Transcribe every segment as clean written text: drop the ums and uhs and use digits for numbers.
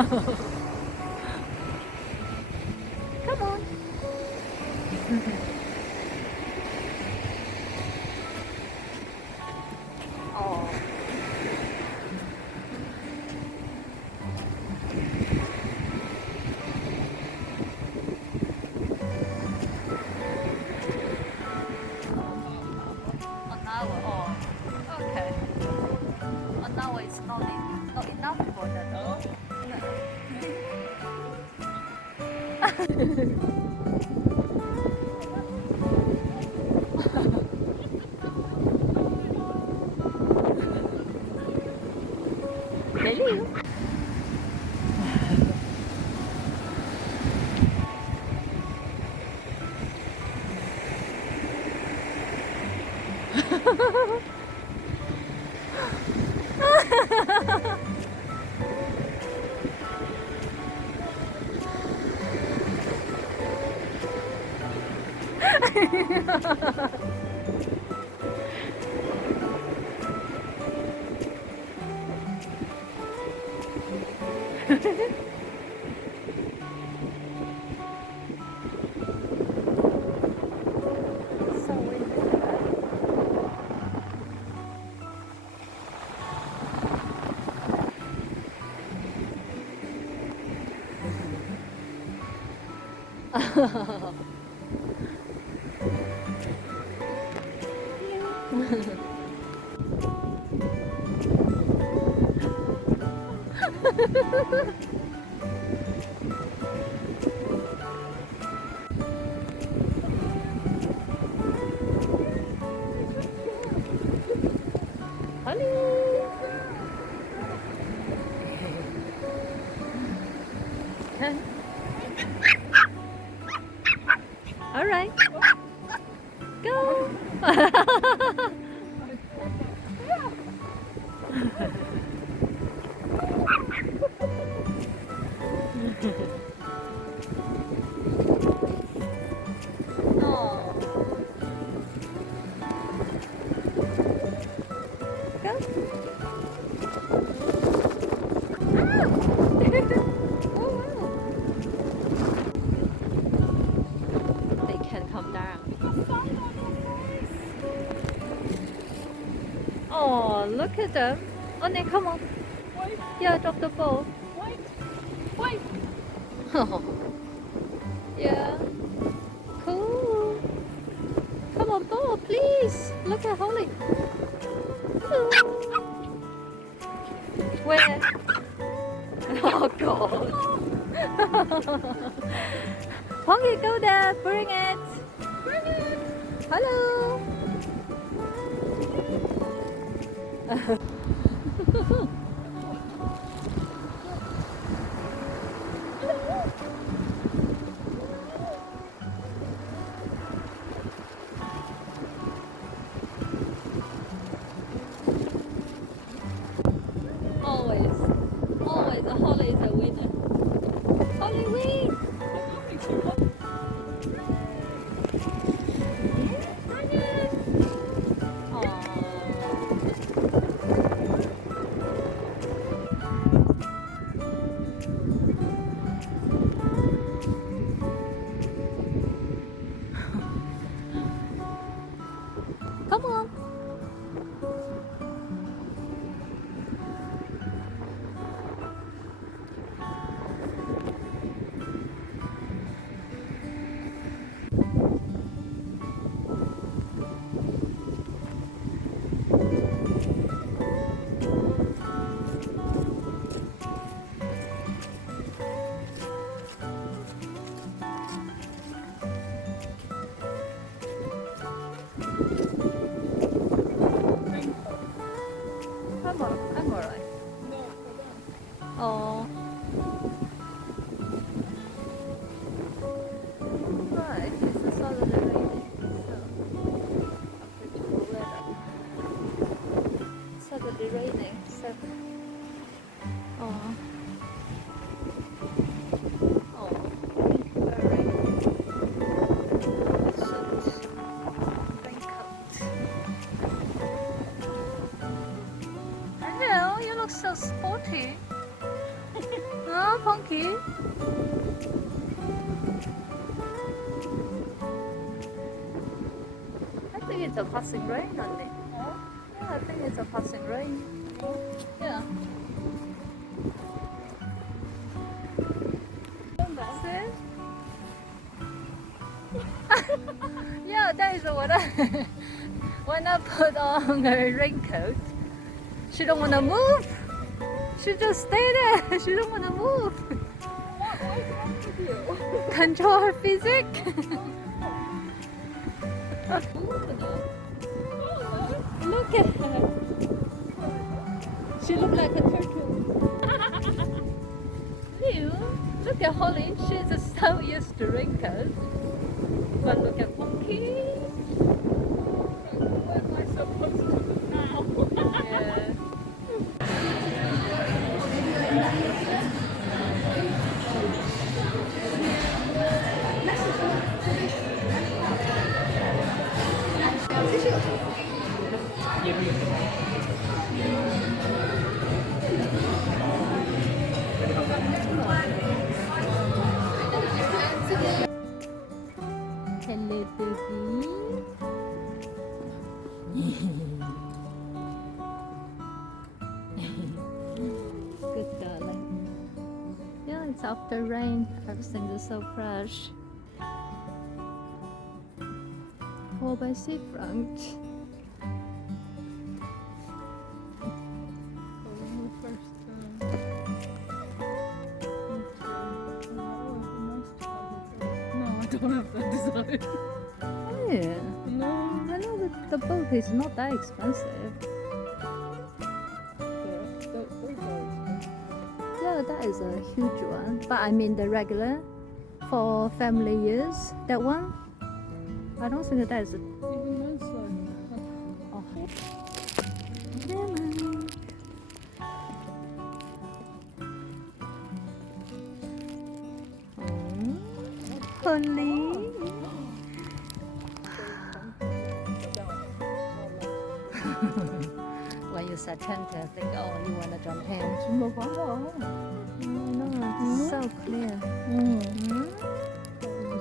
Come on. Oh. An hour. Oh. Okay. An hour is not enough for that. Hello. So windy. Hello. All right. Go. Oh. Go. Oh, wow. They can come down. Oh, look at them. Only come on. Wait, Yeah, drop the ball. wait. Yeah. Cool. Come on, ball, please. Look at Holly. Where? Oh, God. Honky, go there. Bring it. Hello. Always. Always a Holly is a winner. Holly win. Come on. Come on. I'm alright. Oh. Right, it's a Saturday raining, so unpredictable weather. Saturday raining, so. Oh. Oh. Very. Shit. Raincoat. Hello, you look so sporty. Oh, Punky. I think it's a passing rain, only. Yeah, I think it's a passing rain. Yeah. See? Yeah, that is what I when I put on a raincoat. She don't wanna move. She just stay there. She don't wanna move. What is wrong with you? Control her physics. Look at her. She look like a turtle. Ew. Look at Holly. She's so used to raincoats. But look at Punky. What am I supposed to do now? Yeah. Hello, baby. Good darling. Yeah, it's after rain. Everything is so fresh. Torquay seafront. No, I don't have that desire. Oh yeah. No. I know that the boat is not that expensive. Yeah, that is a huge one. But I mean the regular for family use. That one? I don't think that is a Even mine's like oh. Lemon. Honey. When you said 10, I think, oh, you want to jump in. 정말 봐봐. No, it's so clear.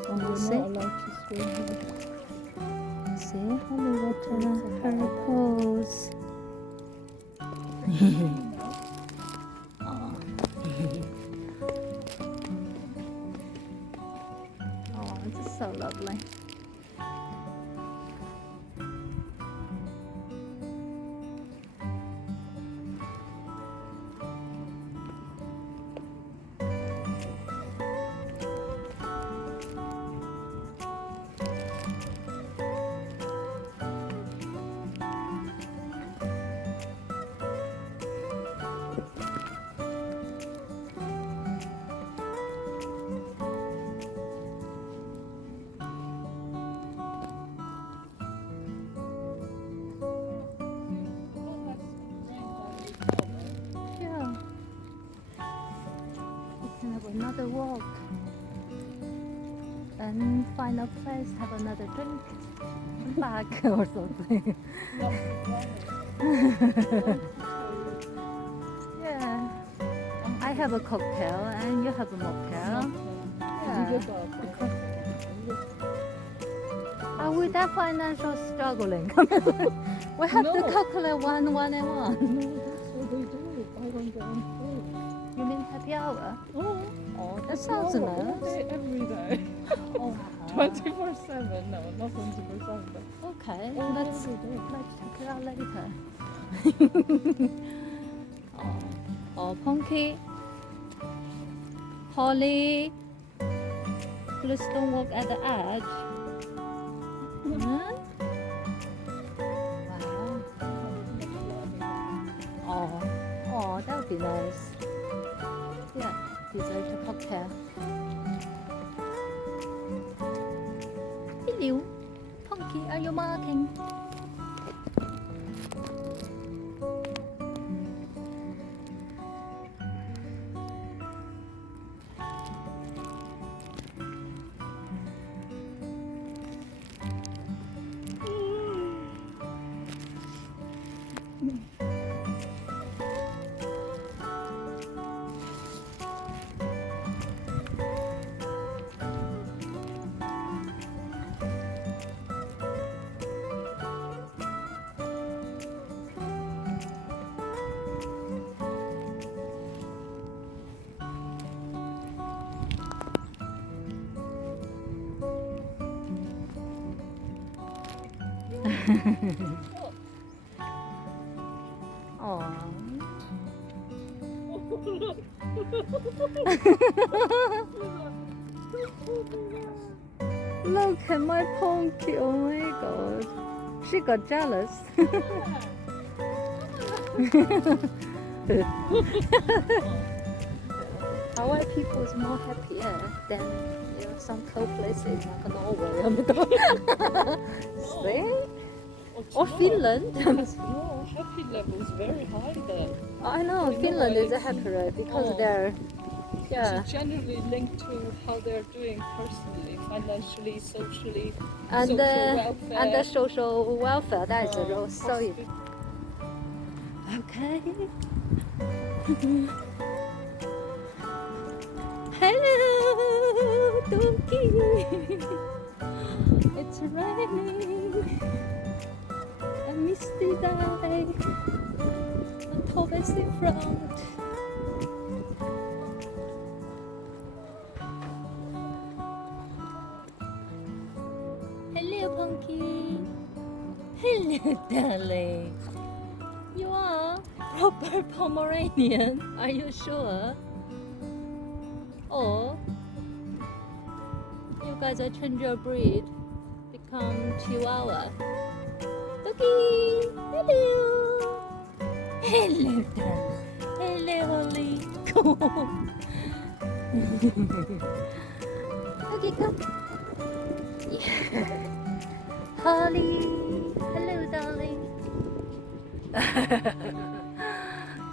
We're see? not allowed to swim here. See, Holly watching her pose. Oh. Oh, this is so lovely. Yeah. We can have another walk and find a place, have another drink, and back or something. Yeah. I have a cocktail and you have a mocktail. Yeah. Are we that financial struggling? We have to No. calculate one and one. No, that's what they do. I don't go on food. You mean happy hour? Oh, Oh, that sounds all nice. day, every day. Oh, 24/7. No, not 24/7. But okay, all day, let's every day. check it out later. Oh, Punky, Holly, please don't walk at the edge. Wow. Oh, that would be nice. Yeah, dessert cocktail. Hello, Punky, are you marking? Aw. Look at my Ponky. Oh my god. She got jealous. Our people is more happier than some cold places like Norway. See? Or Finland. No, happy level is very high there. I know Finland is happier because they're It's generally linked to how they're doing personally, financially, socially, and social welfare. and the social welfare. That is so hospital. okay. Hello, Torquay. It's raining. A misty day. On Torquay seafront. Hello, Punky. Hello, darling. You are proper Pomeranian. Are you sure? Or you guys are change your breed, become Chihuahua. Cookie, hello. Hello, darling. Hello, Holly. Okay, come. Yeah. Holly, hello, darling.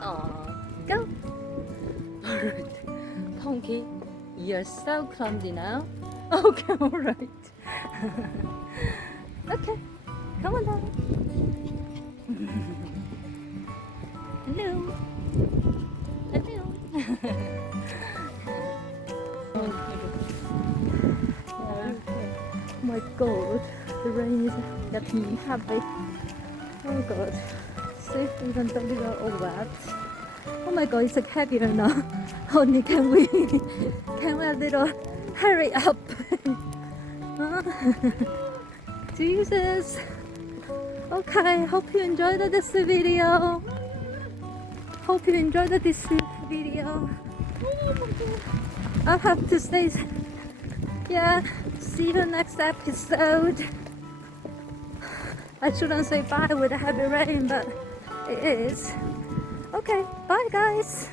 Aw, go. Alright. Ponky, you're so clumsy now. Okay, alright. Okay, come on, darling. Hello. Hello. Oh my god, the rain is getting me happy. Oh god, see, even though we are all wet. Oh my god, it's like heavier now. Honey, can we a little hurry up? Jesus. Okay, hope you enjoyed this video. Hope you enjoyed this video. I'll have to say, yeah, see you next episode. I shouldn't say bye with a heavy rain, but it is. Okay, bye guys.